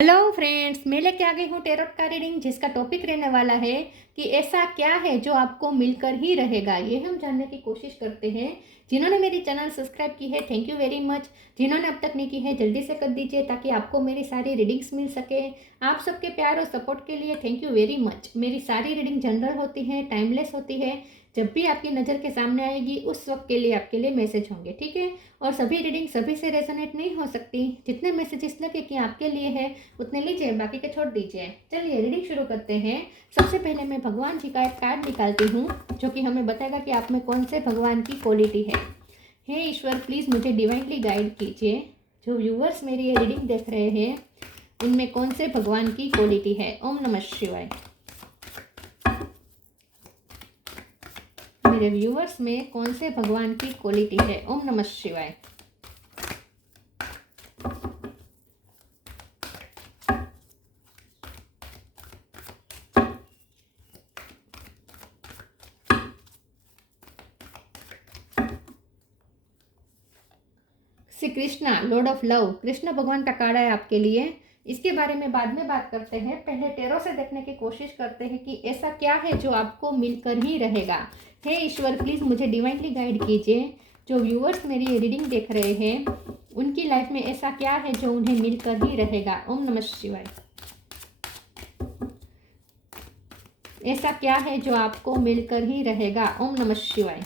Hello friends, मैं लेके आ गई हूँ टेरोट का रीडिंग जिसका टॉपिक रहने वाला है कि ऐसा क्या है जो आपको मिलकर ही रहेगा। ये हम जानने की कोशिश करते हैं। जिन्होंने मेरी चैनल सब्सक्राइब की है, थैंक यू वेरी मच। जिन्होंने अब तक नहीं की है, जल्दी से कर दीजिए ताकि आपको मेरी सारी रीडिंग्स मिल सके। आप सबके प्यार और सपोर्ट के लिए थैंक यू वेरी मच। मेरी सारी रीडिंग जनरल होती है, टाइमलेस होती है। जब भी आपकी नज़र के सामने आएगी उस वक्त के लिए आपके लिए मैसेज होंगे, ठीक है। और सभी रीडिंग सभी से रेजोनेट नहीं हो सकती। जितने मैसेजेस लगे कि आपके लिए है उतने लीजिए, बाकी के छोड़ दीजिए। चलिए रीडिंग शुरू करते हैं। सबसे पहले मैं भगवान जी का एक कार्ड निकालती हूँ जो कि हमें बताएगा कि आप में कौन से भगवान की क्वालिटी है। हे ईश्वर, प्लीज़ मुझे डिवाइनली गाइड कीजिए। जो व्यूअर्स मेरी ये रीडिंग देख रहे हैं उनमें कौन से भगवान की क्वालिटी है। ओम नमः शिवाय। मेरे व्यूअर्स में कौन से भगवान की क्वालिटी है। ओम नमः शिवाय। Shri Krishna, Lord of love, Krishna भगवान का कार्ड है आपके लिए। इसके बारे में बाद में बात करते हैं। पहले टेरो से देखने की कोशिश करते हैं कि ऐसा क्या है जो आपको मिलकर ही रहेगा। हे ईश्वर, प्लीज़ मुझे डिवाइनली गाइड कीजिए। जो व्यूअर्स मेरी ये रीडिंग देख रहे हैं उनकी लाइफ में ऐसा क्या है जो उन्हें मिलकर ही रहेगा। ओम नमः शिवाय। ऐसा क्या है जो आपको मिलकर ही रहेगा। ओम नमः शिवाय।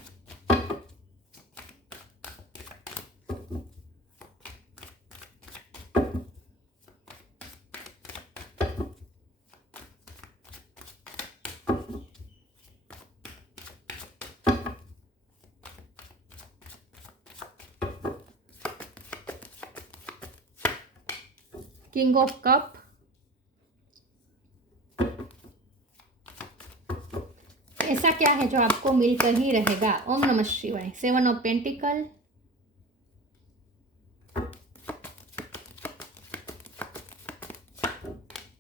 किंग ऑफ कप, ऐसा क्या है जो आपको मिलकर ही रहेगा। ओम नमः शिवाय। Seven of pentacle,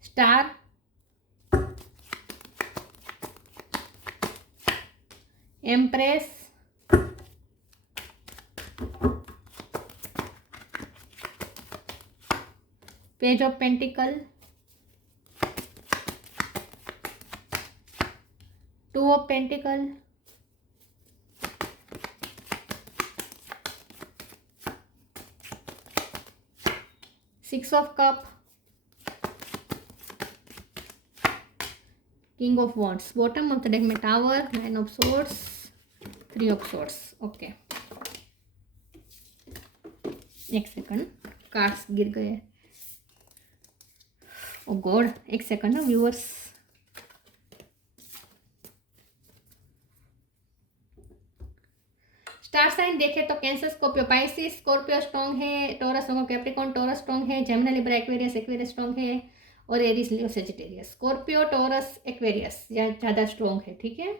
star, empress, page of pentacle, two of pentacle, six of cup, king of wands. Bottom of the deck में tower, nine of swords, three of swords. Okay, एक सेकंड, कार्ड्स गिर गए। Oh God, एक second ना viewers. Star sign देखे तो Cancer, Scorpio, Pisces, Scorpio strong है। Taurus, Capricorn, Taurus strong है। Gemini, Libra, Aquarius, Aquarius strong है। और Aries, Leo, Sagittarius. Scorpio, taurus, Aquarius या ज़्यादा स्ट्रॉन्ग है, ठीक है।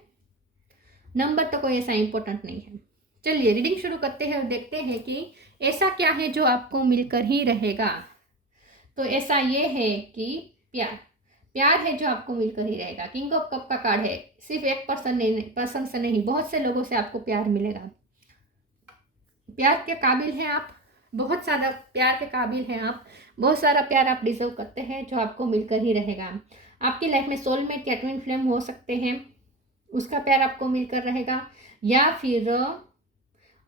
नंबर तो कोई ऐसा इंपॉर्टेंट नहीं है। चलिए रीडिंग शुरू करते हैं और देखते हैं कि ऐसा क्या है जो आपको मिलकर ही रहेगा। तो ऐसा ये है कि प्यार, प्यार है जो आपको मिलकर ही रहेगा। किंग ऑफ कप का कार्ड है। सिर्फ एक पर्सन से नहीं, बहुत से लोगों से आपको प्यार मिलेगा। प्यार के काबिल हैं आप, बहुत सारा प्यार के काबिल हैं आप। बहुत सारा प्यार आप डिजर्व करते हैं जो आपको मिलकर ही रहेगा। आपकी लाइफ में सोलमेट या ट्विन फ्लेम हो सकते हैं, उसका प्यार आपको मिलकर रहेगा। या फिर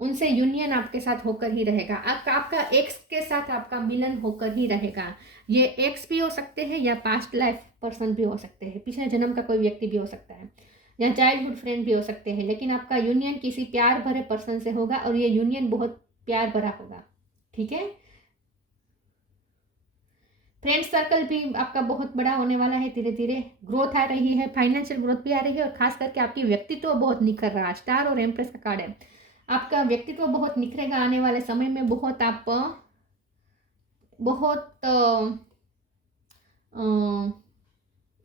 उनसे यूनियन आपके साथ होकर ही रहेगा। आपका एक्स के साथ आपका मिलन होकर ही रहेगा। ये एक्स भी हो सकते हैं या पास्ट लाइफ पर्सन भी हो सकते हैं, पिछले जन्म का कोई व्यक्ति भी हो सकता है, या चाइल्डहुड फ्रेंड भी हो सकते हैं। लेकिन आपका यूनियन किसी प्यार भरे पर्सन से होगा और ये यूनियन बहुत प्यार भरा होगा, ठीक है। फ्रेंड सर्कल भी आपका बहुत बड़ा होने वाला है। धीरे धीरे ग्रोथ आ रही है, फाइनेंशियल ग्रोथ भी आ रही है और खास करके आपकी व्यक्तित्व बहुत निखर रहा है। स्टार और एम्प्रेस का कार्ड है। आपका व्यक्तित्व बहुत निखरेगा आने वाले समय में। बहुत आप बहुत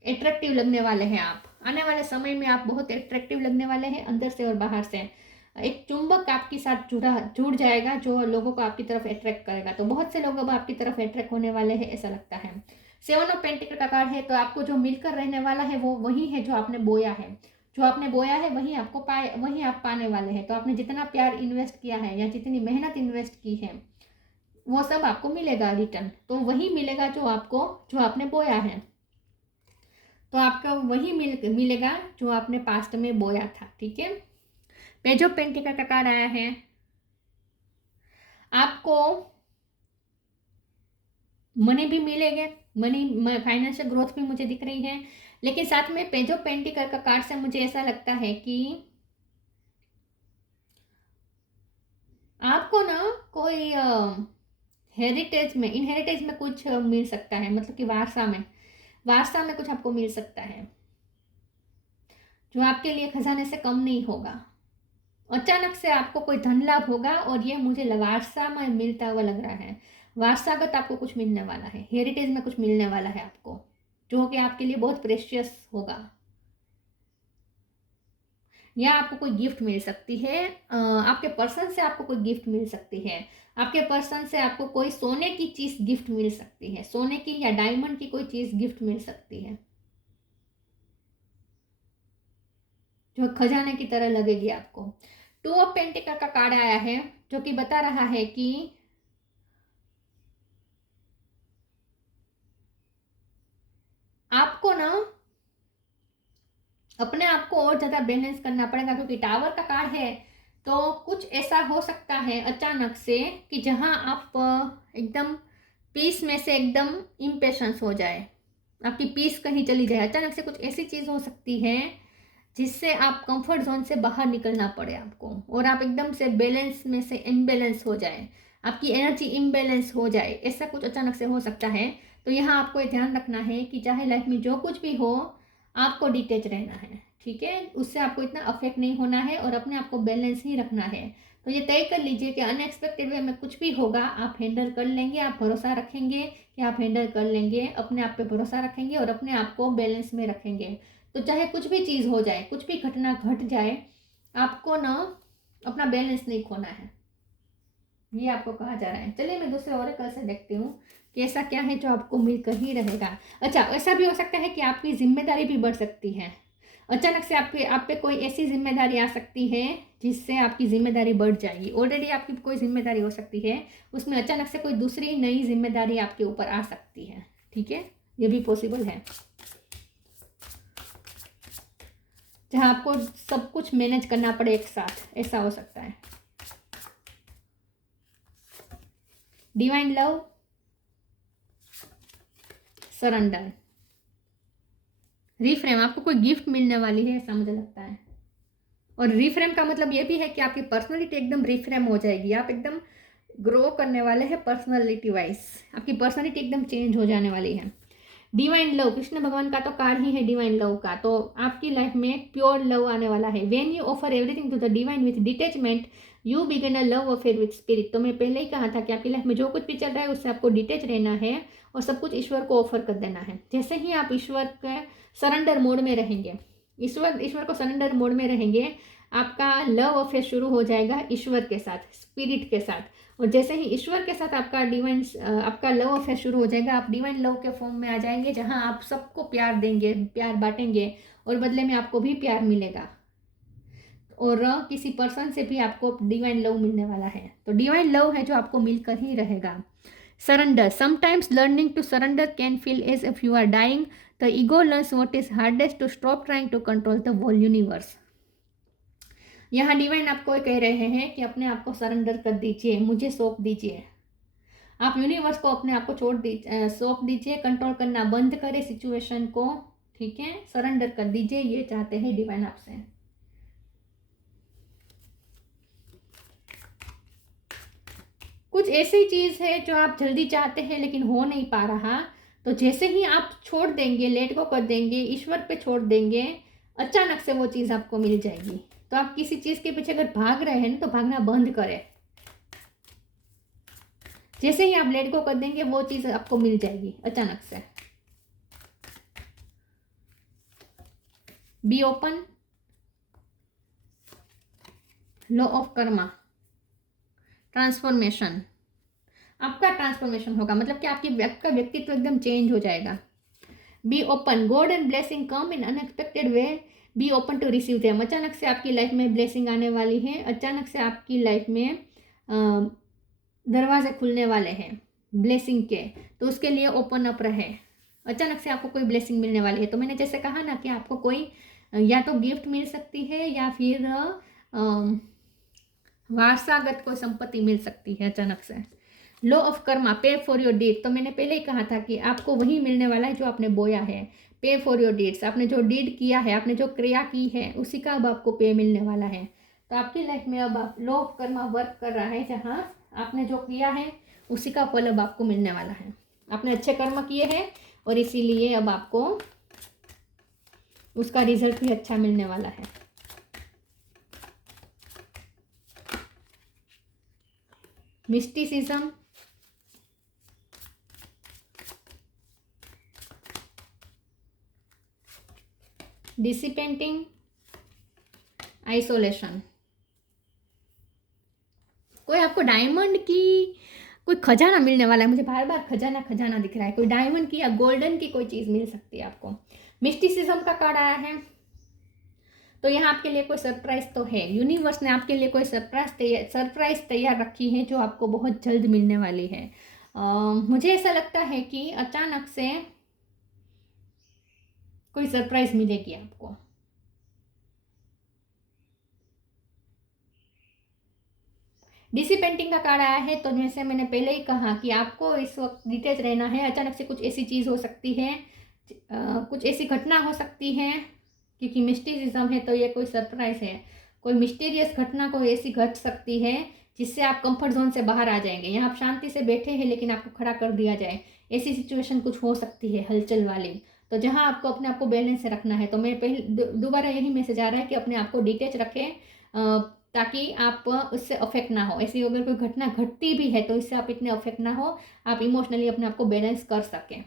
एट्रैक्टिव लगने वाले हैं। आप आने वाले समय में आप बहुत एट्रैक्टिव लगने वाले हैं, अंदर से और बाहर से। एक चुंबक आपके साथ जुड़ जाएगा जो लोगों को आपकी तरफ अट्रैक्ट करेगा। तो बहुत से लोग अब आपकी तरफ अट्रैक्ट होने वाले हैं, ऐसा लगता है। सेवन ऑफ पेंटिकल का कार्ड है। तो आपको जो मिलकर रहने वाला है वो वही है जो आपने बोया है। जो आपने बोया है वही आपको वही आप पाने वाले हैं। तो आपने जितना प्यार इन्वेस्ट किया है या जितनी मेहनत इन्वेस्ट की है वो सब आपको मिलेगा रिटर्न। तो वही मिलेगा जो आपने बोया है, तो आपका वही मिलेगा जो आपने पास्ट में बोया था। ठीक है, पेज ऑफ पेंटिकल का कार्ड आया है। आपको मनी भी मिलेंगे, मनी फाइनेंशियल ग्रोथ भी मुझे दिख रही है, लेकिन साथ में पेज ऑफ पेंटिकल का कार्ड से मुझे ऐसा लगता है कि आपको ना कोई हेरिटेज में, इनहेरिटेज में कुछ मिल सकता है, मतलब कि वारसा में कुछ आपको मिल सकता है जो आपके लिए खजाने से कम नहीं होगा। अचानक से आपको कोई धन लाभ होगा और ये मुझे वारसा में मिलता हुआ लग रहा है। वारसागत आपको कुछ मिलने वाला है, हेरिटेज में कुछ मिलने वाला है आपको, जो कि आपके लिए बहुत प्रेशियस होगा। या आपको कोई गिफ्ट मिल सकती है, आपके पर्सन से आपको कोई गिफ्ट मिल सकती है, आपके पर्सन से आपको कोई सोने की चीज गिफ्ट मिल सकती है, सोने की या डायमंड की कोई चीज गिफ्ट मिल सकती है जो खजाने की तरह लगेगी आपको। टू ऑफ पेंटिकल का कार्ड आया है जो कि बता रहा है कि आपको ना अपने आप को और ज़्यादा बैलेंस करना पड़ेगा, क्योंकि टावर का कार्ड है। तो कुछ ऐसा हो सकता है अचानक से कि जहां आप एकदम पीस में से एकदम इम्पेशंस हो जाए, आपकी पीस कहीं चली जाए। अचानक से कुछ ऐसी चीज़ हो सकती है जिससे आप कंफर्ट जोन से बाहर निकलना पड़े आपको, और आप एकदम से बैलेंस में से इम्बैलेंस हो जाए, आपकी एनर्जी इम्बैलेंस हो जाए, ऐसा कुछ अचानक से हो सकता है। तो यहाँ आपको ये ध्यान रखना है कि चाहे लाइफ में जो कुछ भी हो, आपको डिटेच रहना है। ठीक है, उससे आपको इतना अफेक्ट नहीं होना है और अपने आप को बैलेंस ही रखना है। तो ये तय कर लीजिए कि अनएक्सपेक्टेड वे में कुछ भी होगा आप हैंडल कर लेंगे, आप भरोसा रखेंगे कि आप हैंडल कर लेंगे, अपने आप पे भरोसा रखेंगे और अपने आप को बैलेंस में रखेंगे। तो चाहे कुछ भी चीज़ हो जाए, कुछ भी घटना घट जाए, आपको ना अपना बैलेंस नहीं खोना है, ये आपको कहा जा रहा है। चलिए मैं दूसरे ओरेकल से देखती हूँ कि ऐसा क्या है जो आपको मिलकर ही रहेगा। अच्छा, ऐसा भी हो सकता है कि आपकी जिम्मेदारी भी बढ़ सकती है। अचानक से आप पे कोई ऐसी जिम्मेदारी आ सकती है जिससे आपकी जिम्मेदारी बढ़ जाएगी। ऑलरेडी आपकी कोई जिम्मेदारी हो सकती है, उसमें अचानक से कोई दूसरी नई जिम्मेदारी आपके ऊपर आ सकती है। ठीक है, ये भी पॉसिबल है, जहाँ आपको सब कुछ मैनेज करना पड़े एक साथ, ऐसा हो सकता है। डिवाइन लव, सरेंडर, रिफ्रेम, आपको कोई गिफ्ट मिलने वाली है ऐसा मुझे लगता है। और रिफ्रेम का मतलब ये भी है कि आपकी पर्सनालिटी एकदम रिफ्रेम हो जाएगी, आप एकदम ग्रो करने वाले हैं पर्सनालिटी वाइज, आपकी पर्सनालिटी एकदम चेंज हो जाने वाली है। डिवाइन लव, कृष्ण भगवान का तो कार्ड ही है डिवाइन लव का, तो आपकी लाइफ में प्योर लव आने वाला है। When you offer everything to the divine with detachment you begin a love affair with spirit. तो मैं पहले ही कहा था कि आपकी लाइफ में जो कुछ भी चल रहा है उससे आपको डिटेच रहना है और सब कुछ ईश्वर को ऑफर कर देना है। जैसे ही आप ईश्वर के सरेंडर मोड में रहेंगे, ईश्वर को सरेंडर मोड में रहेंगे, आपका लव अफेयर शुरू हो जाएगा ईश्वर के साथ, स्पिरिट के साथ। और जैसे ही ईश्वर के साथ आपका लव अफेयर शुरू हो जाएगा, आप डिवाइन लव के फॉर्म में आ जाएंगे, जहां आप सबको प्यार देंगे, प्यार बांटेंगे और बदले में आपको भी प्यार मिलेगा, और किसी पर्सन से भी आपको डिवाइन लव मिलने वाला है। तो डिवाइन लव है जो आपको मिलकर ही रहेगा। Surrender, sometimes learning to surrender can feel as if you are dying, the ego learns what is hardest to stop trying to control the whole universe. यहाँ डिवाइन आपको कह रहे हैं कि अपने आप को सरेंडर कर दीजिए, मुझे सौंप दीजिए, आप यूनिवर्स को अपने आप को सौंप दीजिए, कंट्रोल करना बंद करें सिचुएशन को। ठीक है, सरेंडर कर दीजिए, ये चाहते हैं डिवाइन आपसे। कुछ ऐसी चीज है जो आप जल्दी चाहते हैं लेकिन हो नहीं पा रहा, तो जैसे ही आप छोड़ देंगे, लेट गो कर देंगे, ईश्वर पे छोड़ देंगे, अचानक से वो चीज आपको मिल जाएगी। तो आप किसी चीज के पीछे अगर भाग रहे हैं तो भागना बंद करें, जैसे ही आप लेट गो कर देंगे वो चीज आपको मिल जाएगी अचानक से। Be open, law of karma, transformation, आपका ट्रांसफॉर्मेशन होगा, मतलब कि आपका व्यक्तित्व एकदम चेंज हो जाएगा। Be open, god and blessing come in unexpected way, be open to receive them. अचानक से आपकी लाइफ में ब्लेसिंग आने वाली है, अचानक से आपकी लाइफ में दरवाजे खुलने वाले हैं ब्लेसिंग के, तो उसके लिए ओपन अप रहे। अचानक से आपको कोई ब्लेसिंग मिलने वाली है। तो मैंने जैसे कहा ना कि आपको कोई या तो गिफ्ट मिल सकती है या फिर वारसागत कोई संपत्ति मिल सकती है अचानक से। लॉ ऑफ कर्मा, पे फॉर योर डीड, तो मैंने पहले ही कहा था कि आपको वही मिलने वाला है जो आपने बोया है। पे फॉर योर डीड्स, आपने जो डीड किया है, आपने जो क्रिया की है, उसी का अब आपको पे मिलने वाला है। तो आपकी लाइफ में अब लॉ ऑफ कर्मा वर्क कर रहा है, जहाँ आपने जो किया है उसी का फल अब आपको मिलने वाला है। आपने अच्छे कर्म किए हैं और इसीलिए अब आपको उसका रिजल्ट भी अच्छा मिलने वाला है। Mysticism, disappointing, isolation. कोई आपको डायमंड की कोई खजाना मिलने वाला है, मुझे बार बार खजाना खजाना दिख रहा है। कोई डायमंड की या गोल्डन की कोई चीज़ मिल सकती है आपको। मिस्टिसिज्म का कार्ड आया है, तो यहाँ आपके लिए कोई सरप्राइज तो है। यूनिवर्स ने आपके लिए कोई सरप्राइज तैयार रखी है जो आपको बहुत जल्द मिलने वाली है। मुझे ऐसा लगता है कि अचानक से कोई सरप्राइज मिलेगी आपको। डिसिपेंटिंग का कार्ड आया है, तो जैसे मैंने पहले ही कहा कि आपको इस वक्त डिटेच रहना है। अचानक से कुछ ऐसी चीज़ हो सकती है, कुछ ऐसी घटना हो सकती है, क्योंकि मिस्टीरियसम है तो ये कोई सरप्राइज है। कोई मिस्टीरियस घटना कोई ऐसी घट सकती है जिससे आप कंफर्ट जोन से बाहर आ जाएंगे। यहाँ आप शांति से बैठे हैं लेकिन आपको खड़ा कर दिया जाए, ऐसी सिचुएशन कुछ हो सकती है हलचल वाली। तो जहाँ आपको अपने आप को बैलेंस से रखना है, तो मैं पहले दोबारा यही मैसेज आ रहा है कि अपने आप को डिटेच रखें, ताकि आप उससे अफेक्ट ना हो। ऐसी अगर कोई घटना घटती भी है तो इससे आप इतने अफेक्ट ना हो, आप इमोशनली अपने आप को बैलेंस कर सकें।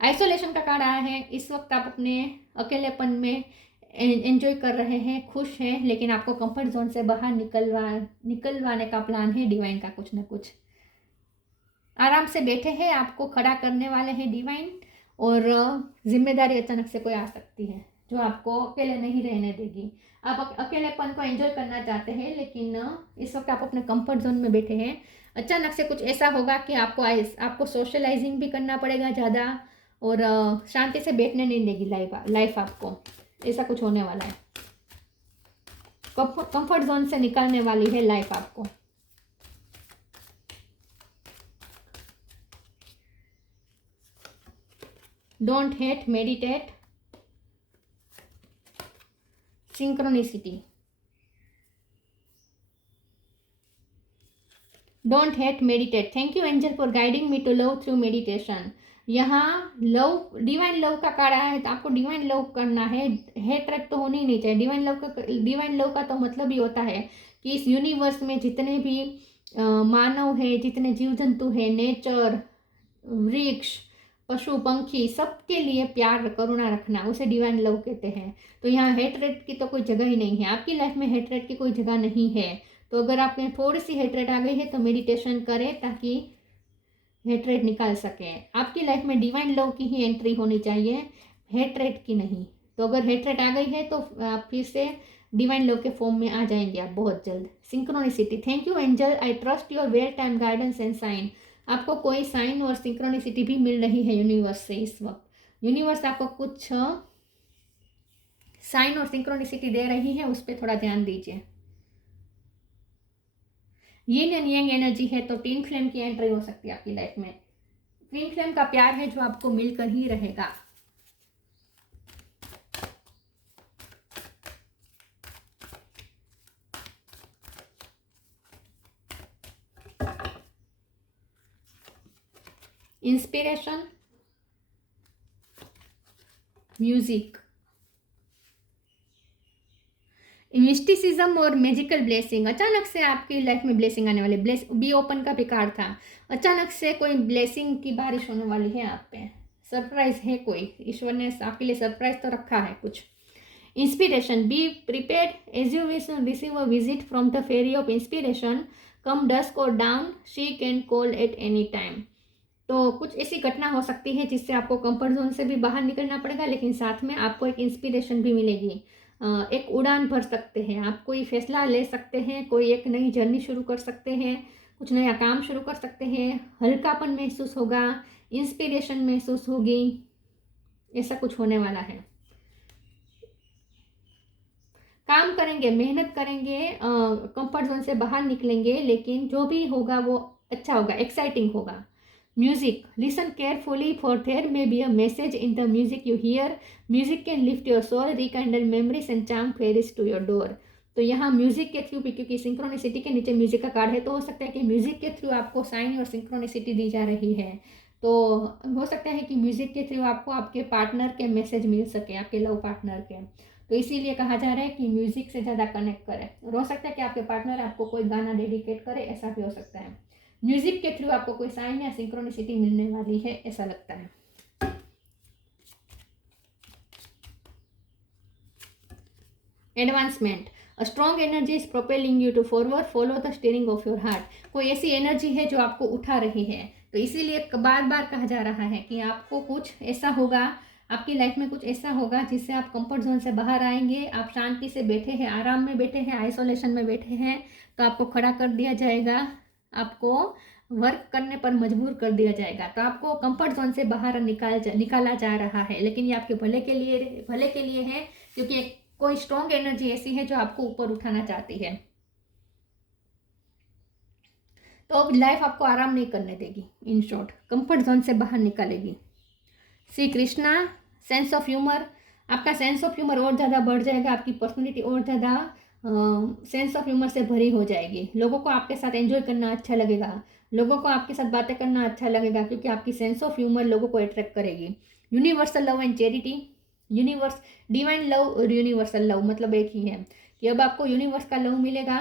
आइसोलेशन का कार्ड आया है, इस वक्त आप अपने अकेलेपन में एंजॉय कर रहे हैं, खुश हैं, लेकिन आपको कंफर्ट जोन से बाहर निकलवाने का प्लान है डिवाइन का कुछ ना कुछ। आराम से बैठे हैं, आपको खड़ा करने वाले हैं डिवाइन, और जिम्मेदारी अचानक से कोई आ सकती है जो आपको अकेले नहीं रहने देगी। आप अकेलेपन को एंजॉय करना चाहते हैं, लेकिन इस वक्त आप अपने कंफर्ट जोन में बैठे हैं। अचानक से कुछ ऐसा होगा कि आपको सोशलाइजिंग भी करना पड़ेगा ज़्यादा, और शांति से बैठने नहीं देगी लाइफ आपको। ऐसा कुछ होने वाला है। कंफर्ट जोन से निकालने वाली है लाइफ आपको। Don't hate, meditate, synchronicity. Don't hate, meditate. Thank you angel for guiding me to love through meditation. यहाँ लव, डिवाइन लव का कार्ड आया है, तो आपको डिवाइन लव करना है। हेट्रेड तो होनी ही नहीं चाहिए। डिवाइन लव का तो मतलब ही होता है कि इस यूनिवर्स में जितने भी मानव है, जितने जीव जंतु है, नेचर, वृक्ष, पशु पंखी, सबके लिए प्यार करुणा रखना, उसे डिवाइन लव कहते हैं। तो यहाँ हेट्रेड की तो कोई जगह ही नहीं है। आपकी लाइफ में हेट्रेड की कोई जगह नहीं है। तो अगर आप में थोड़ी सी हेट्रेड आ गई है तो मेडिटेशन करें ताकि हेट्रेड निकाल सकें। आपकी लाइफ में डिवाइन लव की ही एंट्री होनी चाहिए, हेट्रेड की नहीं। तो अगर हेट्रेड आ गई है तो आप फिर से डिवाइन लव के फॉर्म में आ जाएंगे आप बहुत जल्द। Synchronicity, thank you angel, I trust your well time guidance and sign. आपको कोई साइन और सिंक्रोनिसिटी भी मिल रही है यूनिवर्स से इस वक्त। यूनिवर्स आपको कुछ साइन और सिंक्रोनिसिटी दे रही है, उस पर थोड़ा ध्यान दीजिए। यिन एंड यांग एनर्जी है, तो ट्विन फ्लेम की एंट्री हो सकती है आपकी लाइफ में। ट्विन फ्लेम का प्यार है जो आपको मिलकर ही रहेगा। इंस्पिरेशन, म्यूजिक, मिस्टिसिज्म और मैजिकल ब्लेसिंग। अचानक से आपकी लाइफ में ब्लेसिंग आने वाली। बी ओपन का भी कार्ड था। अचानक से कोई ब्लेसिंग की बारिश होने वाली है आप पे। सरप्राइज है कोई, ईश्वर ने आपके लिए सरप्राइज तो रखा है कुछ। Inspiration, be prepared as you wish receive a visit from the fairy of inspiration, come dusk और dawn, she can call at any time. तो कुछ ऐसी घटना हो सकती है जिससे आपको कंफर्ट जोन से भी बाहर निकलना पड़ेगा, लेकिन साथ में आपको एक इंस्पिरेशन भी मिलेगी। एक उड़ान भर सकते हैं आप, कोई फैसला ले सकते हैं, कोई एक नई जर्नी शुरू कर सकते हैं, कुछ नया काम शुरू कर सकते हैं, हल्कापन महसूस होगा, इंस्पिरेशन महसूस होगी, ऐसा कुछ होने वाला है। काम करेंगे, मेहनत करेंगे, कंफर्ट जोन से बाहर निकलेंगे, लेकिन जो भी होगा वो अच्छा होगा, एक्साइटिंग होगा। Music, listen carefully for there may be a message in the music you hear. Music can lift your soul, rekindle memories and charm fairies to your door. तो यहाँ म्यूजिक के थ्रू भी, क्योंकि सिंक्रोनिसिटी के नीचे music का card है, तो हो सकता है कि म्यूजिक के थ्रू आपको साइन और सिंक्रोनिसिटी दी जा रही है। तो हो सकता है कि म्यूजिक के थ्रू आपको आपके पार्टनर के मैसेज मिल सके, आपके लव पार्टनर के। तो इसीलिए कहा जा रहा है कि म्यूजिक से ज़्यादा कनेक्ट करें। और हो सकता है कि आपके पार्टनर आपको कोई गाना डेडिकेट करे, ऐसा भी हो सकता है। म्यूजिक के थ्रू आपको कोई साइन या सिंक्रोनिसिटी मिलने वाली है, ऐसा लगता है। Advancement, a strong energy is propelling you to forward, follow the steering of your heart. कोई ऐसी एनर्जी है जो आपको उठा रही है। तो इसीलिए बार बार कहा जा रहा है कि आपको कुछ ऐसा होगा, आपकी लाइफ में कुछ ऐसा होगा जिससे आप कंफर्ट जोन से बाहर आएंगे। आप शांति से बैठे हैं, आराम में बैठे हैं, आइसोलेशन में बैठे हैं, तो आपको खड़ा कर दिया जाएगा, आपको वर्क करने पर मजबूर कर दिया जाएगा। तो आपको कंफर्ट जोन से बाहर निकाला जा रहा है, लेकिन ये आपके भले के लिए है, क्योंकि कोई स्ट्रॉन्ग एनर्जी ऐसी है जो आपको ऊपर उठाना चाहती है। तो अब लाइफ आपको आराम नहीं करने देगी, इन शॉर्ट कंफर्ट जोन से बाहर निकालेगी। Shri Krishna, sense of humour, आपका सेंस ऑफ ह्यूमर और ज़्यादा बढ़ जाएगा, आपकी पर्सनैलिटी और ज़्यादा सेंस ऑफ ह्यूमर से भरी हो जाएगी। लोगों को आपके साथ एंजॉय करना अच्छा लगेगा, लोगों को आपके साथ बातें करना अच्छा लगेगा, क्योंकि आपकी सेंस ऑफ ह्यूमर लोगों को अट्रैक्ट करेगी। Universal love and charity, divine love और यूनिवर्सल लव मतलब एक ही है कि अब आपको यूनिवर्स का लव मिलेगा,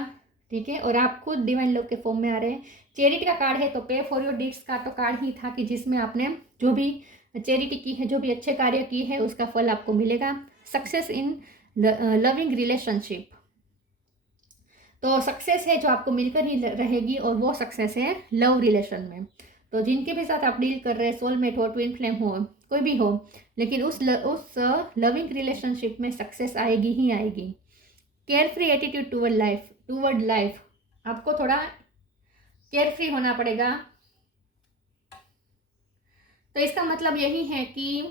ठीक है, और आप खुद डिवाइन लव के फॉर्म में आ रहे हैं। चैरिटी का कार्ड है, तो पे फॉर योर डीड्स का तो कार्ड ही था कि जिसमें आपने जो भी चैरिटी की है, जो भी अच्छे कार्य की है, उसका फल आपको मिलेगा। सक्सेस इन लविंग रिलेशनशिप, तो सक्सेस है जो आपको मिलकर ही रहेगी, और वो सक्सेस है लव रिलेशन में। तो जिनके भी साथ आप डील कर रहे हैं, सोलमेट हो, ट्विन फ्लेम हो, कोई भी हो, लेकिन उस लविंग रिलेशनशिप में सक्सेस आएगी ही आएगी। केयरफ्री एटीट्यूड टूवर्ड लाइफ, आपको थोड़ा केयरफ्री होना पड़ेगा। तो इसका मतलब यही है कि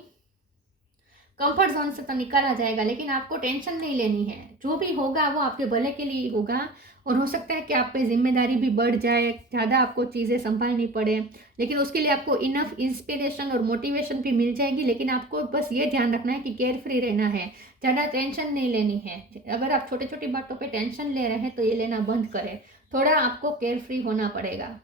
कंफर्ट जोन से तो निकाला जाएगा, लेकिन आपको टेंशन नहीं लेनी है। जो भी होगा वो आपके भले के लिए होगा, और हो सकता है कि आप पे जिम्मेदारी भी बढ़ जाए, ज़्यादा आपको चीज़ें संभालनी पड़े, लेकिन उसके लिए आपको इनफ इंस्पिरेशन और मोटिवेशन भी मिल जाएगी। लेकिन आपको बस ये ध्यान रखना है कि केयर फ्री रहना है, ज़्यादा टेंशन नहीं लेनी है। अगर आप छोटी छोटी बातों पर टेंशन ले रहे हैं तो ये लेना बंद करें, थोड़ा आपको केयर फ्री होना पड़ेगा।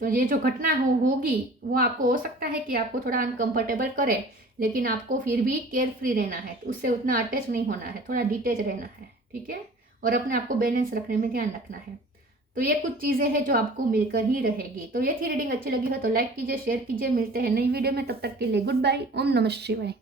तो ये जो घटना होगी वो आपको हो सकता है कि आपको थोड़ा अनकंफर्टेबल करे, लेकिन आपको फिर भी केयर फ्री रहना है, उससे उतना अटैच नहीं होना है, थोड़ा डिटेच रहना है, ठीक है, और अपने आप को बैलेंस रखने में ध्यान रखना है। तो ये कुछ चीज़ें हैं जो आपको मिलकर ही रहेगी। तो ये थी रीडिंग, अच्छी लगी हो तो लाइक कीजिए, शेयर कीजिए। मिलते हैं नई वीडियो में, तब तक के लिए गुड बाय, ओम नमः शिवाय।